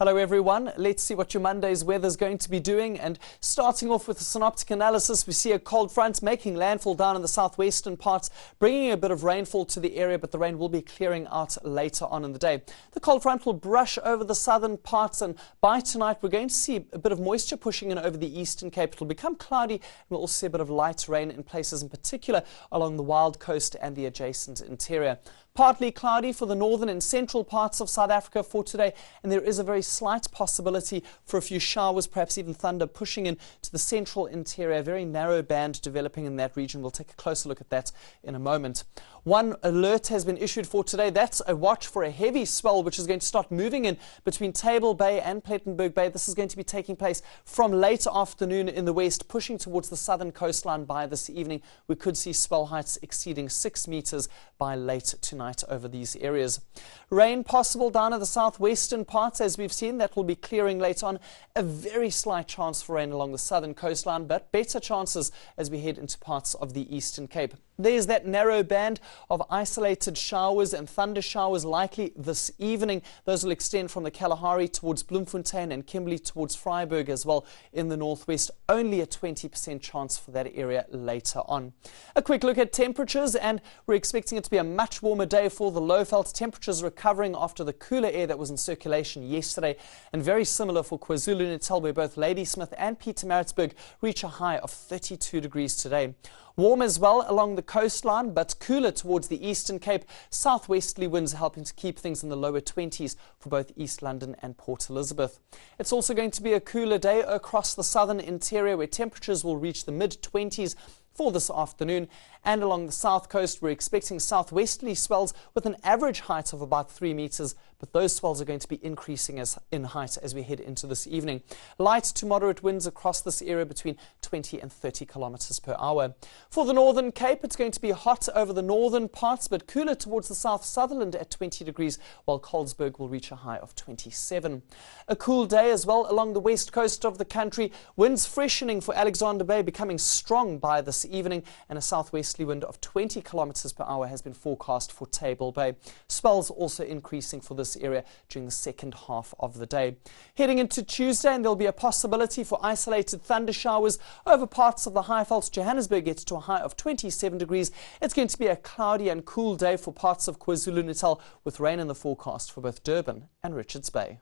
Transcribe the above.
Hello everyone, let's see what your Monday's weather is going to be doing, and starting off with a synoptic analysis, we see a cold front making landfall down in the southwestern parts, bringing a bit of rainfall to the area, but the rain will be clearing out later on in the day. The cold front will brush over the southern parts, and by tonight we're going to see a bit of moisture pushing in over the eastern Cape. It will become cloudy, and we'll also see a bit of light rain in places, in particular along the Wild Coast and the adjacent interior. Partly cloudy for the northern and central parts of South Africa for today, and there is a very slight possibility for a few showers, perhaps even thunder pushing in to the central interior. A very narrow band developing in that region. We'll take a closer look at that in a moment. One alert has been issued for today. That's a watch for a heavy swell which is going to start moving in between Table Bay and Plettenberg Bay. This is going to be taking place from late afternoon in the west, pushing towards the southern coastline by this evening. We could see swell heights exceeding 6 meters by late tonight over these areas. Rain possible down in the southwestern parts, as we've seen. That will be clearing later on. A very slight chance for rain along the southern coastline, but better chances as we head into parts of the eastern Cape. There's that narrow band of isolated showers and thunder showers likely this evening. Those will extend from the Kalahari towards Bloemfontein and Kimberley towards Vryburg as well in the northwest. Only a 20% chance for that area later on. A quick look at temperatures, and we're expecting it to be a much warmer day for the Lowveld. Temperatures recovering after the cooler air that was in circulation yesterday, and very similar for KwaZulu-Natal, where both Ladysmith and Pietermaritzburg reach a high of 32 degrees today. Warm as well along the coastline, but cooler towards the eastern Cape. Southwesterly winds helping to keep things in the lower 20s for both East London and Port Elizabeth. It's also going to be a cooler day across the southern interior, where temperatures will reach the mid-20s for this afternoon. And along the south coast, we're expecting southwesterly swells with an average height of about 3 meters, but those swells are going to be increasing in height as we head into this evening. Light to moderate winds across this area between 20 and 30 kilometers per hour. For the northern Cape, it's going to be hot over the northern parts, but cooler towards the South Sutherland at 20 degrees, while Colesberg will reach a high of 27. A cool day as well along the west coast of the country. Winds freshening for Alexander Bay, becoming strong by this evening, and a southwesterly wind of 20 kilometers per hour has been forecast for Table Bay. Swells also increasing for this area during the second half of the day. Heading into Tuesday, and there'll be a possibility for isolated thunder showers over parts of the Highveld. Johannesburg gets to a high of 27 degrees. It's going to be a cloudy and cool day for parts of KwaZulu-Natal, with rain in the forecast for both Durban and Richards Bay.